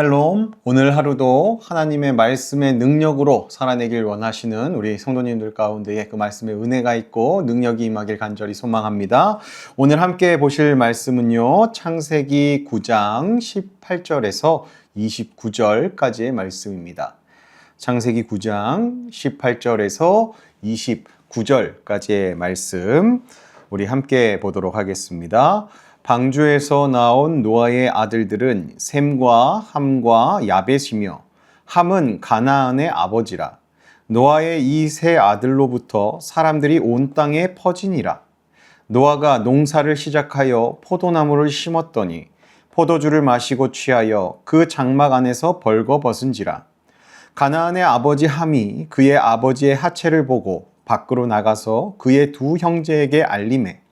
샬롬. 오늘 하루도 하나님의 말씀의 능력으로 살아내길 원하시는 우리 성도님들 가운데에 그 말씀의 은혜가 있고 능력이 임하길 간절히 소망합니다. 오늘 함께 보실 말씀은요, 창세기 9장 18절에서 29절까지의 말씀입니다. 창세기 9장 18절에서 29절까지의 말씀 우리 함께 보도록 하겠습니다. 방주에서 나온 노아의 아들들은 셈과 함과 야벳이며, 함은 가나안의 아버지라. 노아의 이 세 아들로부터 사람들이 온 땅에 퍼지니라. 노아가 농사를 시작하여 포도나무를 심었더니 포도주를 마시고 취하여 그 장막 안에서 벌거벗은지라. 가나안의 아버지 함이 그의 아버지의 하체를 보고 밖으로 나가서 그의 두 형제에게 알리매,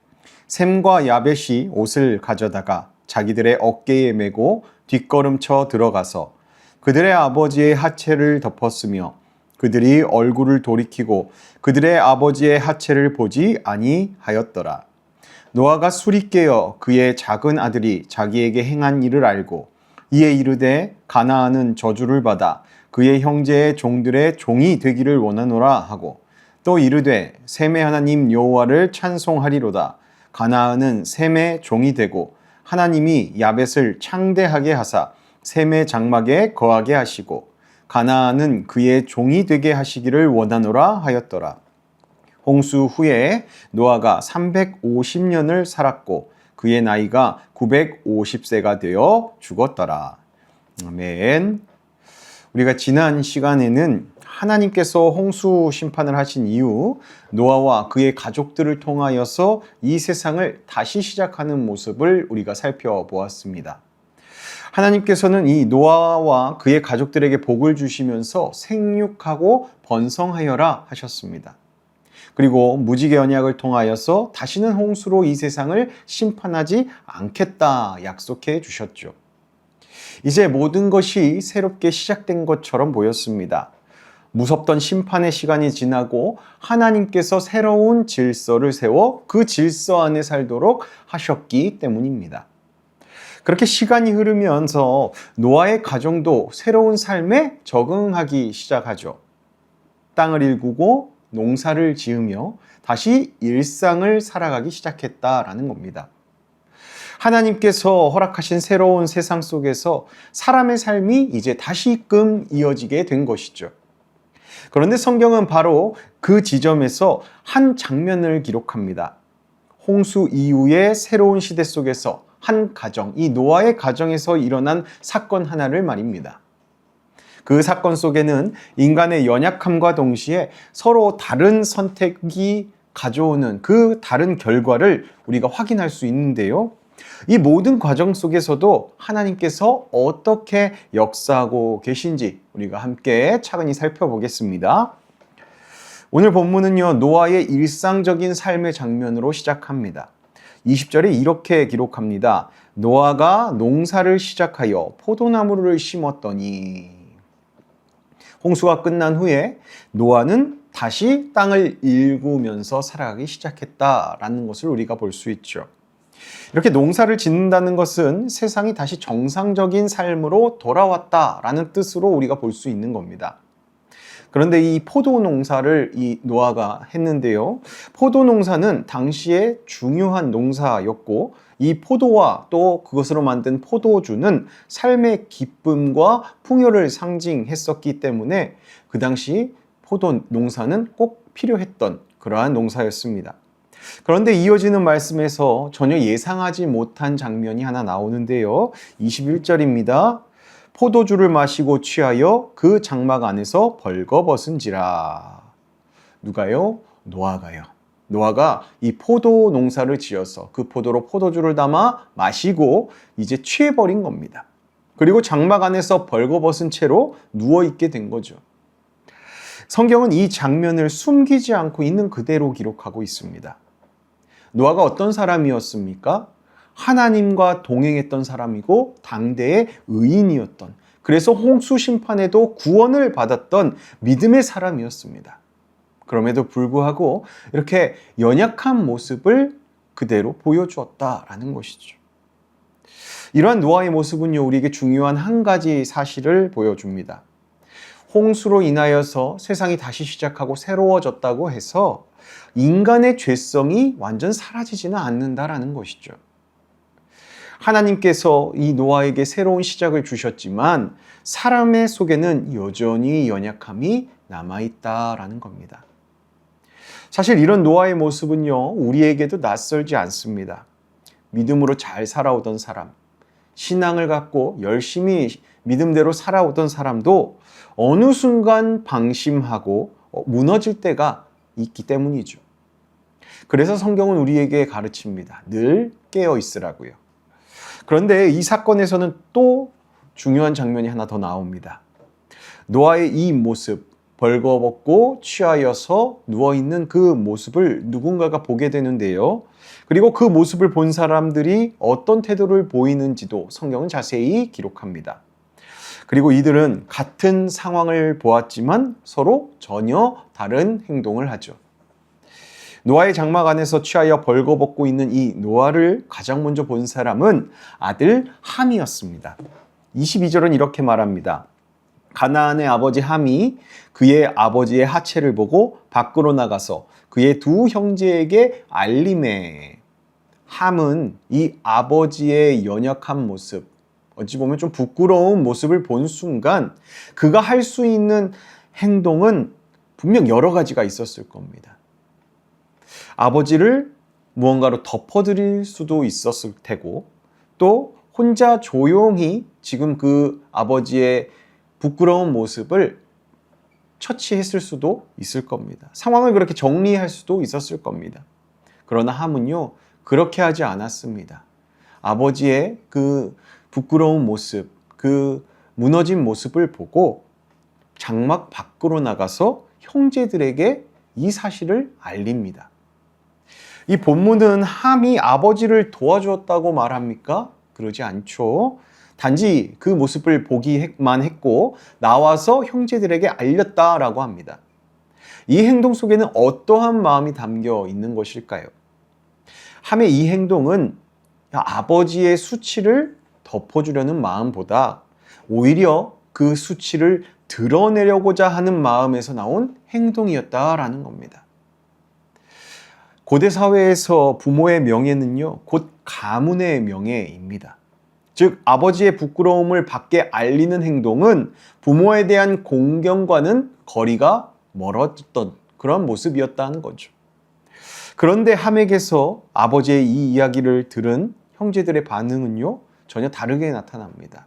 셈과 야벳이 옷을 가져다가 자기들의 어깨에 메고 뒷걸음쳐 들어가서 그들의 아버지의 하체를 덮었으며, 그들이 얼굴을 돌이키고 그들의 아버지의 하체를 보지 아니하였더라. 노아가 술이 깨어 그의 작은 아들이 자기에게 행한 일을 알고 이에 이르되, 가나안은 저주를 받아 그의 형제의 종들의 종이 되기를 원하노라 하고, 또 이르되, 셈의 하나님 여호와를 찬송하리로다. 가나안은 셈의 종이 되고 하나님이 야벳을 창대하게 하사 셈의 장막에 거하게 하시고 가나안은 그의 종이 되게 하시기를 원하노라 하였더라. 홍수 후에 노아가 350년을 살았고 그의 나이가 950세가 되어 죽었더라. 아멘. 우리가 지난 시간에는 하나님께서 홍수 심판을 하신 이후 노아와 그의 가족들을 통하여서 이 세상을 다시 시작하는 모습을 우리가 살펴보았습니다. 하나님께서는 이 노아와 그의 가족들에게 복을 주시면서 생육하고 번성하여라 하셨습니다. 그리고 무지개 언약을 통하여서 다시는 홍수로 이 세상을 심판하지 않겠다 약속해 주셨죠. 이제 모든 것이 새롭게 시작된 것처럼 보였습니다. 무섭던 심판의 시간이 지나고 하나님께서 새로운 질서를 세워 그 질서 안에 살도록 하셨기 때문입니다. 그렇게 시간이 흐르면서 노아의 가정도 새로운 삶에 적응하기 시작하죠. 땅을 일구고 농사를 지으며 다시 일상을 살아가기 시작했다라는 겁니다. 하나님께서 허락하신 새로운 세상 속에서 사람의 삶이 이제 다시금 이어지게 된 것이죠. 그런데 성경은 바로 그 지점에서 한 장면을 기록합니다. 홍수 이후의 새로운 시대 속에서 한 가정, 이 노아의 가정에서 일어난 사건 하나를 말입니다. 그 사건 속에는 인간의 연약함과 동시에 서로 다른 선택이 가져오는 그 다른 결과를 우리가 확인할 수 있는데요. 이 모든 과정 속에서도 하나님께서 어떻게 역사하고 계신지 우리가 함께 차근히 살펴보겠습니다. 오늘 본문은요, 노아의 일상적인 삶의 장면으로 시작합니다. 20절에 이렇게 기록합니다. 노아가 농사를 시작하여 포도나무를 심었더니. 홍수가 끝난 후에 노아는 다시 땅을 일구면서 살아가기 시작했다라는 것을 우리가 볼 수 있죠. 이렇게 농사를 짓는다는 것은 세상이 다시 정상적인 삶으로 돌아왔다라는 뜻으로 우리가 볼 수 있는 겁니다. 그런데 이 포도 농사를 이 노아가 했는데요. 포도 농사는 당시에 중요한 농사였고 이 포도와 또 그것으로 만든 포도주는 삶의 기쁨과 풍요를 상징했었기 때문에 그 당시 포도 농사는 꼭 필요했던 그러한 농사였습니다. 그런데 이어지는 말씀에서 전혀 예상하지 못한 장면이 하나 나오는데요. 21절입니다. 포도주를 마시고 취하여 그 장막 안에서 벌거벗은지라. 누가요? 노아가요. 노아가 이 포도 농사를 지어서 그 포도로 포도주를 담아 마시고 이제 취해버린 겁니다. 그리고 장막 안에서 벌거벗은 채로 누워있게 된 거죠. 성경은 이 장면을 숨기지 않고 있는 그대로 기록하고 있습니다. 노아가 어떤 사람이었습니까? 하나님과 동행했던 사람이고 당대의 의인이었던, 그래서 홍수 심판에도 구원을 받았던 믿음의 사람이었습니다. 그럼에도 불구하고 이렇게 연약한 모습을 그대로 보여주었다라는 것이죠. 이러한 노아의 모습은요, 우리에게 중요한 한 가지 사실을 보여줍니다. 홍수로 인하여서 세상이 다시 시작하고 새로워졌다고 해서 인간의 죄성이 완전 사라지지는 않는다라는 것이죠. 하나님께서 이 노아에게 새로운 시작을 주셨지만 사람의 속에는 여전히 연약함이 남아있다라는 겁니다. 사실 이런 노아의 모습은요, 우리에게도 낯설지 않습니다. 믿음으로 잘 살아오던 사람, 신앙을 갖고 열심히 믿음대로 살아오던 사람도 어느 순간 방심하고 무너질 때가 있기 때문이죠. 그래서 성경은 우리에게 가르칩니다. 늘 깨어 있으라고요. 그런데 이 사건에서는 또 중요한 장면이 하나 더 나옵니다. 노아의 이 모습, 벌거벗고 취하여서 누워있는 그 모습을 누군가가 보게 되는데요. 그리고 그 모습을 본 사람들이 어떤 태도를 보이는지도 성경은 자세히 기록합니다. 그리고 이들은 같은 상황을 보았지만 서로 전혀 다른 행동을 하죠. 노아의 장막 안에서 취하여 벌거벗고 있는 이 노아를 가장 먼저 본 사람은 아들 함이었습니다. 22절은 이렇게 말합니다. 가나안의 아버지 함이 그의 아버지의 하체를 보고 밖으로 나가서 그의 두 형제에게 알림해. 함은 이 아버지의 연약한 모습, 어찌 보면 좀 부끄러운 모습을 본 순간 그가 할 수 있는 행동은 분명 여러 가지가 있었을 겁니다. 아버지를 무언가로 덮어드릴 수도 있었을 테고, 또 혼자 조용히 지금 그 아버지의 부끄러운 모습을 처치했을 수도 있을 겁니다. 상황을 그렇게 정리할 수도 있었을 겁니다. 그러나 함은요, 그렇게 하지 않았습니다. 아버지의 그 부끄러운 모습, 그 무너진 모습을 보고 장막 밖으로 나가서 형제들에게 이 사실을 알립니다. 이 본문은 함이 아버지를 도와주었다고 말합니까? 그러지 않죠. 단지 그 모습을 보기만 했고 나와서 형제들에게 알렸다라고 합니다. 이 행동 속에는 어떠한 마음이 담겨 있는 것일까요? 함의 이 행동은 아버지의 수치를 덮어주려는 마음보다 오히려 그 수치를 드러내려고자 하는 마음에서 나온 행동이었다라는 겁니다. 고대 사회에서 부모의 명예는요, 곧 가문의 명예입니다. 즉 아버지의 부끄러움을 밖에 알리는 행동은 부모에 대한 공경과는 거리가 멀어졌던 그런 모습이었다는 거죠. 그런데 함에게서 아버지의 이 이야기를 들은 형제들의 반응은요, 전혀 다르게 나타납니다.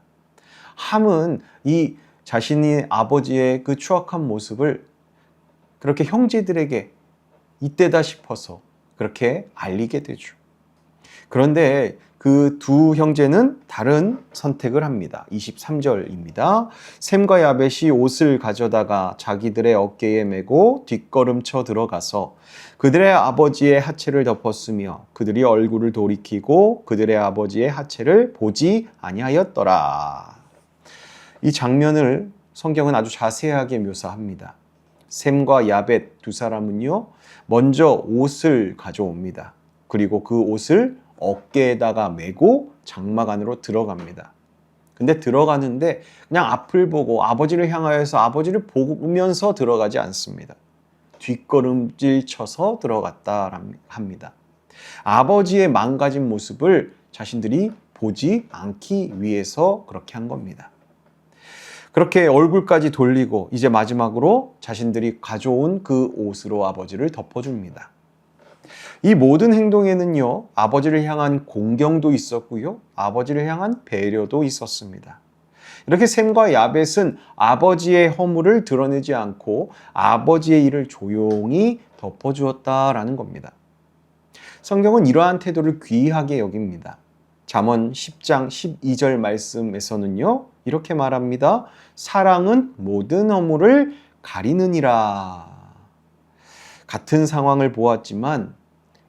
함은 이 자신이 아버지의 그 추악한 모습을 그렇게 형제들에게 이때다 싶어서 그렇게 알리게 되죠. 그런데 그 두 형제는 다른 선택을 합니다. 23절입니다. 셈과 야벳이 옷을 가져다가 자기들의 어깨에 메고 뒷걸음쳐 들어가서 그들의 아버지의 하체를 덮었으며 그들이 얼굴을 돌이키고 그들의 아버지의 하체를 보지 아니하였더라. 이 장면을 성경은 아주 자세하게 묘사합니다. 셈과 야벳 두 사람은요, 먼저 옷을 가져옵니다. 그리고 그 옷을 어깨에다가 메고 장막 안으로 들어갑니다. 근데 들어가는데 그냥 앞을 보고 아버지를 향하여서 아버지를 보면서 들어가지 않습니다. 뒷걸음질 쳐서 들어갔다 합니다. 아버지의 망가진 모습을 자신들이 보지 않기 위해서 그렇게 한 겁니다. 그렇게 얼굴까지 돌리고 이제 마지막으로 자신들이 가져온 그 옷으로 아버지를 덮어줍니다. 이 모든 행동에는요, 아버지를 향한 공경도 있었고요, 아버지를 향한 배려도 있었습니다. 이렇게 셈과 야벳은 아버지의 허물을 드러내지 않고 아버지의 일을 조용히 덮어주었다라는 겁니다. 성경은 이러한 태도를 귀하게 여깁니다. 잠언 10장 12절 말씀에서는요, 이렇게 말합니다. 사랑은 모든 허물을 가리느니라. 같은 상황을 보았지만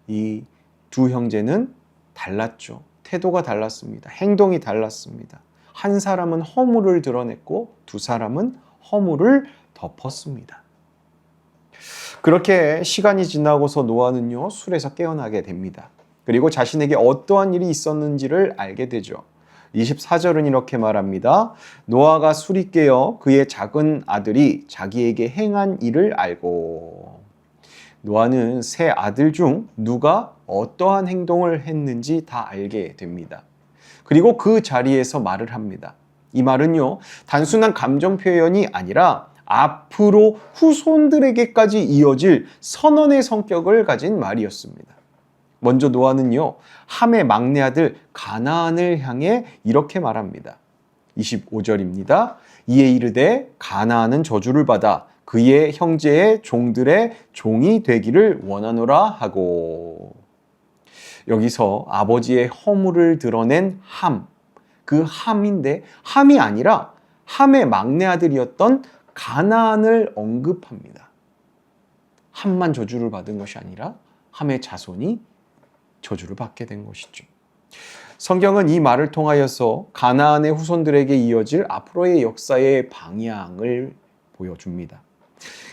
이 두 형제는 달랐죠. 태도가 달랐습니다. 행동이 달랐습니다. 한 사람은 허물을 드러냈고 두 사람은 허물을 덮었습니다. 그렇게 시간이 지나고서 노아는요, 술에서 깨어나게 됩니다. 그리고 자신에게 어떠한 일이 있었는지를 알게 되죠. 24절은 이렇게 말합니다. 노아가 술이 깨어 그의 작은 아들이 자기에게 행한 일을 알고. 노아는 세 아들 중 누가 어떠한 행동을 했는지 다 알게 됩니다. 그리고 그 자리에서 말을 합니다. 이 말은요, 단순한 감정 표현이 아니라 앞으로 후손들에게까지 이어질 선언의 성격을 가진 말이었습니다. 먼저 노아는요, 함의 막내 아들 가나안을 향해 이렇게 말합니다. 25절입니다. 이에 이르되 가나안은 저주를 받아 그의 형제의 종들의 종이 되기를 원하노라 하고. 여기서 아버지의 허물을 드러낸 함, 그 함인데 함이 아니라 함의 막내 아들이었던 가나안을 언급합니다. 함만 저주를 받은 것이 아니라 함의 자손이 저주를 받게 된 것이죠. 성경은 이 말을 통하여서 가나안의 후손들에게 이어질 앞으로의 역사의 방향을 보여줍니다.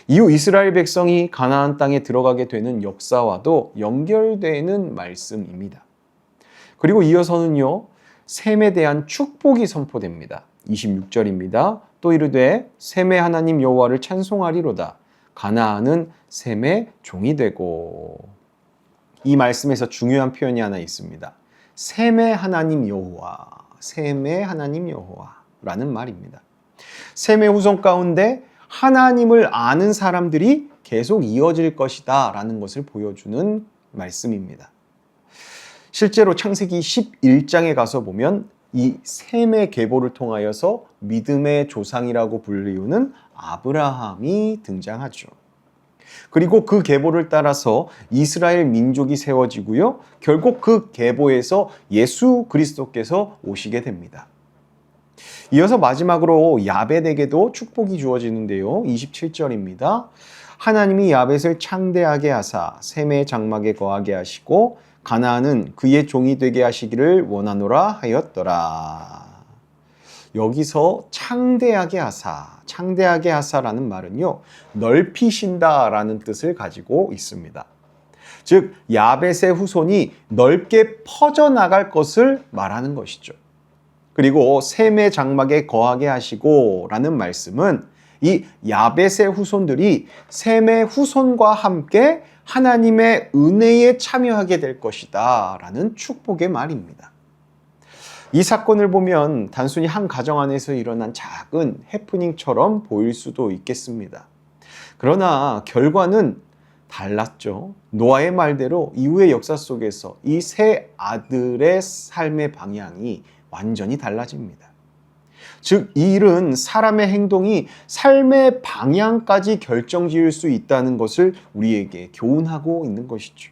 이후 이스라엘 백성이 가나안 땅에 들어가게 되는 역사와도 연결되는 말씀입니다. 그리고 이어서는요, 셈에 대한 축복이 선포됩니다. 26절입니다. 또 이르되 셈의 하나님 여호와를 찬송하리로다. 가나안은 셈의 종이 되고. 이 말씀에서 중요한 표현이 하나 있습니다. 셈의 하나님 여호와, 셈의 하나님 여호와라는 말입니다. 셈의 후손 가운데 하나님을 아는 사람들이 계속 이어질 것이다 라는 것을 보여주는 말씀입니다. 실제로 창세기 11장에 가서 보면 이 셈의 계보를 통하여서 믿음의 조상이라고 불리우는 아브라함이 등장하죠. 그리고 그 계보를 따라서 이스라엘 민족이 세워지고요. 결국 그 계보에서 예수 그리스도께서 오시게 됩니다. 이어서 마지막으로 야벳에게도 축복이 주어지는데요. 27절입니다. 하나님이 야벳을 창대하게 하사 셈의 장막에 거하게 하시고 가나안은 그의 종이 되게 하시기를 원하노라 하였더라. 여기서 창대하게 하사라는 말은요, 넓히신다라는 뜻을 가지고 있습니다. 즉 야벳의 후손이 넓게 퍼져나갈 것을 말하는 것이죠. 그리고 셈의 장막에 거하게 하시고 라는 말씀은 이 야벳의 후손들이 셈의 후손과 함께 하나님의 은혜에 참여하게 될 것이다 라는 축복의 말입니다. 이 사건을 보면 단순히 한 가정 안에서 일어난 작은 해프닝처럼 보일 수도 있겠습니다. 그러나 결과는 달랐죠. 노아의 말대로 이후의 역사 속에서 이 세 아들의 삶의 방향이 완전히 달라집니다. 즉, 이 일은 사람의 행동이 삶의 방향까지 결정지을 수 있다는 것을 우리에게 교훈하고 있는 것이죠.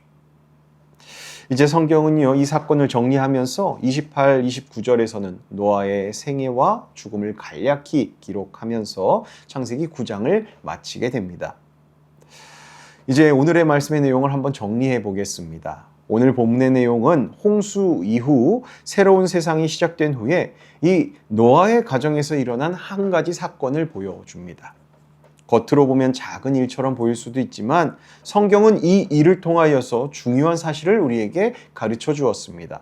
이제 성경은요, 이 사건을 정리하면서 28, 29절에서는 노아의 생애와 죽음을 간략히 기록하면서 창세기 9장을 마치게 됩니다. 이제 오늘의 말씀의 내용을 한번 정리해 보겠습니다. 오늘 본문의 내용은 홍수 이후 새로운 세상이 시작된 후에 이 노아의 가정에서 일어난 한 가지 사건을 보여줍니다. 겉으로 보면 작은 일처럼 보일 수도 있지만 성경은 이 일을 통하여서 중요한 사실을 우리에게 가르쳐 주었습니다.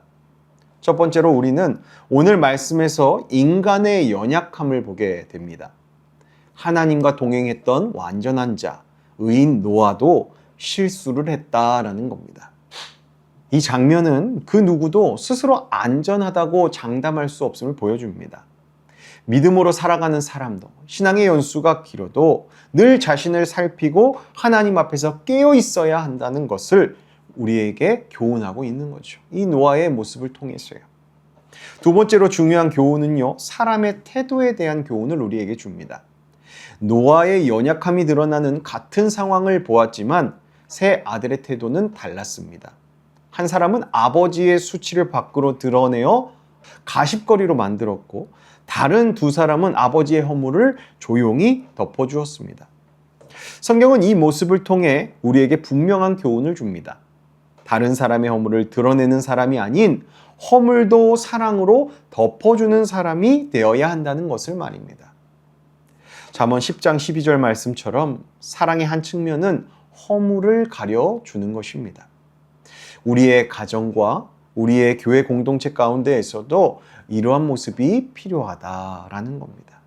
첫 번째로 우리는 오늘 말씀에서 인간의 연약함을 보게 됩니다. 하나님과 동행했던 완전한 자, 의인 노아도 실수를 했다라는 겁니다. 이 장면은 그 누구도 스스로 안전하다고 장담할 수 없음을 보여줍니다. 믿음으로 살아가는 사람도 신앙의 연수가 길어도 늘 자신을 살피고 하나님 앞에서 깨어 있어야 한다는 것을 우리에게 교훈하고 있는 거죠. 이 노아의 모습을 통해서요. 두 번째로 중요한 교훈은요, 사람의 태도에 대한 교훈을 우리에게 줍니다. 노아의 연약함이 드러나는 같은 상황을 보았지만 세 아들의 태도는 달랐습니다. 한 사람은 아버지의 수치를 밖으로 드러내어 가십거리로 만들었고, 다른 두 사람은 아버지의 허물을 조용히 덮어주었습니다. 성경은 이 모습을 통해 우리에게 분명한 교훈을 줍니다. 다른 사람의 허물을 드러내는 사람이 아닌 허물도 사랑으로 덮어주는 사람이 되어야 한다는 것을 말입니다. 잠언 10장 12절 말씀처럼 사랑의 한 측면은 허물을 가려주는 것입니다. 우리의 가정과 우리의 교회 공동체 가운데에서도 이러한 모습이 필요하다라는 겁니다.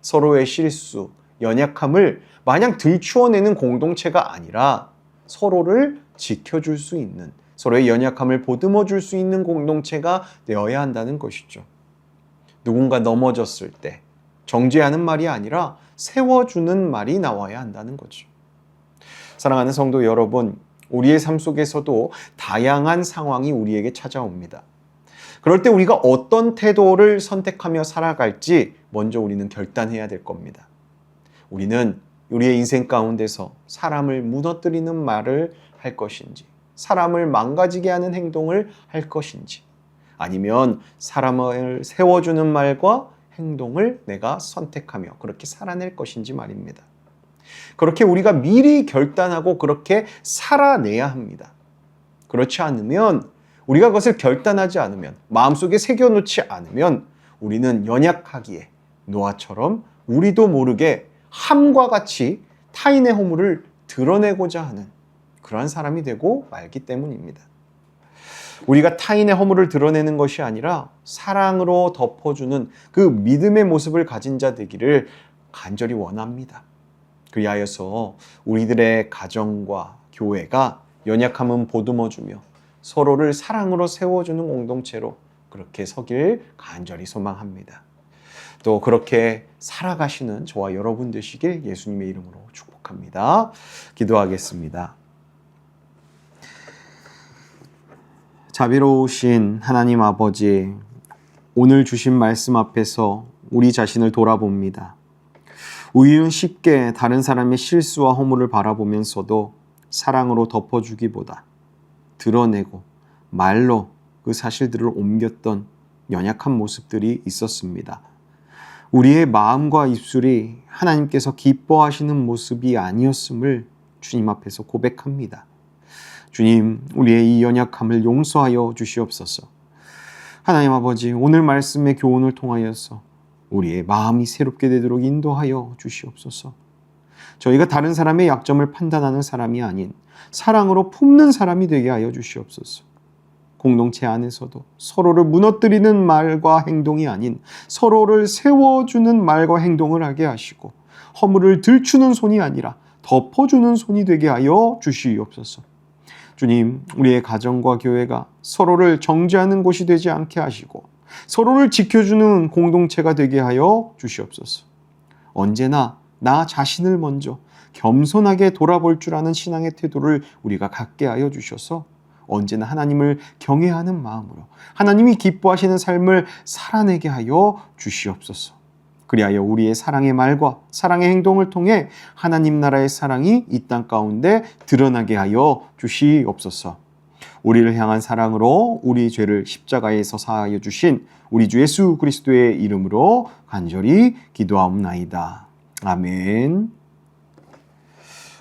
서로의 실수, 연약함을 마냥 들추어내는 공동체가 아니라 서로를 지켜줄 수 있는, 서로의 연약함을 보듬어 줄 수 있는 공동체가 되어야 한다는 것이죠. 누군가 넘어졌을 때 정죄하는 말이 아니라 세워주는 말이 나와야 한다는 거죠. 사랑하는 성도 여러분, 우리의 삶 속에서도 다양한 상황이 우리에게 찾아옵니다. 그럴 때 우리가 어떤 태도를 선택하며 살아갈지 먼저 우리는 결단해야 될 겁니다. 우리는 우리의 인생 가운데서 사람을 무너뜨리는 말을 할 것인지, 사람을 망가지게 하는 행동을 할 것인지, 아니면 사람을 세워주는 말과 행동을 내가 선택하며 그렇게 살아낼 것인지 말입니다. 그렇게 우리가 미리 결단하고 그렇게 살아내야 합니다. 그렇지 않으면, 우리가 그것을 결단하지 않으면, 마음속에 새겨놓지 않으면 우리는 연약하기에 노아처럼 우리도 모르게 함과 같이 타인의 허물을 드러내고자 하는 그러한 사람이 되고 말기 때문입니다. 우리가 타인의 허물을 드러내는 것이 아니라 사랑으로 덮어주는 그 믿음의 모습을 가진 자 되기를 간절히 원합니다. 그리하여서 우리들의 가정과 교회가 연약함은 보듬어주며 서로를 사랑으로 세워주는 공동체로 그렇게 서길 간절히 소망합니다. 또 그렇게 살아가시는 저와 여러분 되시길 예수님의 이름으로 축복합니다. 기도하겠습니다. 자비로우신 하나님 아버지, 오늘 주신 말씀 앞에서 우리 자신을 돌아봅니다. 우리는 쉽게 다른 사람의 실수와 허물을 바라보면서도 사랑으로 덮어주기보다 드러내고 말로 그 사실들을 옮겼던 연약한 모습들이 있었습니다. 우리의 마음과 입술이 하나님께서 기뻐하시는 모습이 아니었음을 주님 앞에서 고백합니다. 주님, 우리의 이 연약함을 용서하여 주시옵소서. 하나님 아버지, 오늘 말씀의 교훈을 통하여서 우리의 마음이 새롭게 되도록 인도하여 주시옵소서. 저희가 다른 사람의 약점을 판단하는 사람이 아닌 사랑으로 품는 사람이 되게 하여 주시옵소서. 공동체 안에서도 서로를 무너뜨리는 말과 행동이 아닌 서로를 세워주는 말과 행동을 하게 하시고, 허물을 들추는 손이 아니라 덮어주는 손이 되게 하여 주시옵소서. 주님, 우리의 가정과 교회가 서로를 정죄하는 곳이 되지 않게 하시고 서로를 지켜주는 공동체가 되게 하여 주시옵소서. 언제나 나 자신을 먼저 겸손하게 돌아볼 줄 아는 신앙의 태도를 우리가 갖게 하여 주셔서 언제나 하나님을 경외하는 마음으로 하나님이 기뻐하시는 삶을 살아내게 하여 주시옵소서. 그리하여 우리의 사랑의 말과 사랑의 행동을 통해 하나님 나라의 사랑이 이 땅 가운데 드러나게 하여 주시옵소서. 우리를 향한 사랑으로 우리 죄를 십자가에서 사하여 주신 우리 주 예수 그리스도의 이름으로 간절히 기도하옵나이다. 아멘.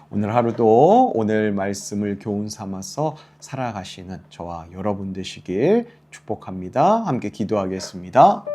오늘 하루도 오늘 말씀을 교훈 삼아서 살아가시는 저와 여러분 되시길 축복합니다. 함께 기도하겠습니다.